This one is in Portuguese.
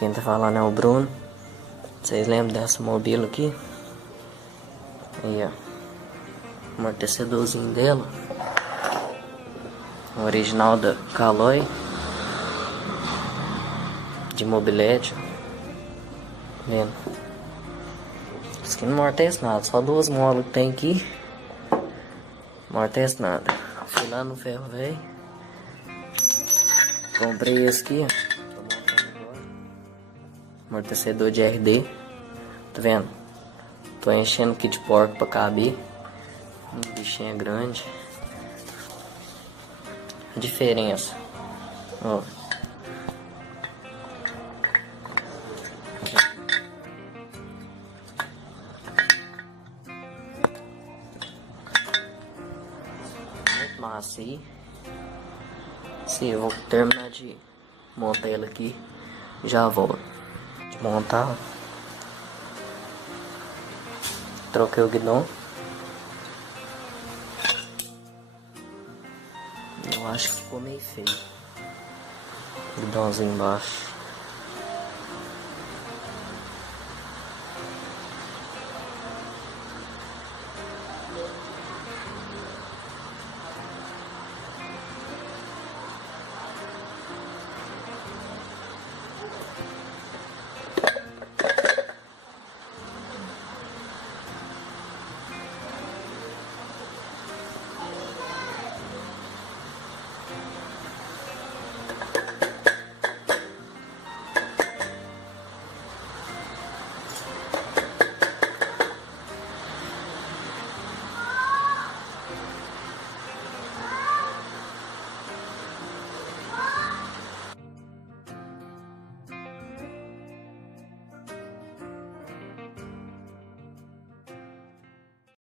quem tá falando é o Bruno. Vocês lembram dessa mobília aqui? Aí, ó. Amortecedorzinho dela. O original da Caloi. De mobilete. Vendo? Isso aqui não amortece nada. Só duas molas que tem aqui. Não amortece nada. Fui lá no ferro velho. Comprei esse aqui, ó. Tô montando agora. Amortecedor de RD. Tá vendo? Tô enchendo aqui de porco pra caber. Um bichinho é grande. A diferença. Ó. Muito macio. Sim, eu vou terminar de montar ela aqui. Já volto. De montar. Troquei o guidão. Eu acho que ficou meio feio. Guidãozinho embaixo.